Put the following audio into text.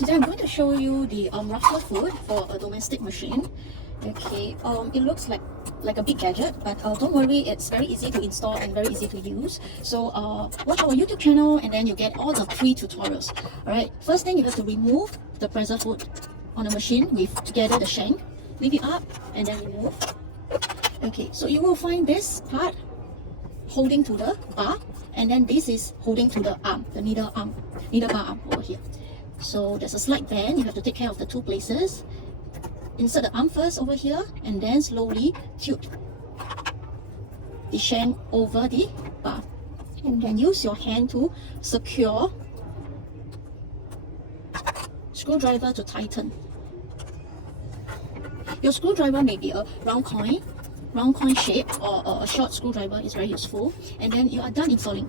Today I'm going to show you the ruffler foot for a domestic machine. Okay, it looks like a big gadget, but don't worry, it's very easy to install and very easy to use. So watch our YouTube channel and then you get all the free tutorials. Alright, first thing you have to remove the presser foot on the machine with together the shank. Leave it up and then remove. Okay, so you will find this part holding to the bar, and then this is holding to the arm, the needle bar arm over here. So there's a slight bend, you have to take care of the two places. Insert the arm first over here and then slowly tilt the shank over the bar. And then use your hand to secure, screwdriver to tighten. Your screwdriver may be a round coin shape, or a short screwdriver is very useful. And then you are done installing.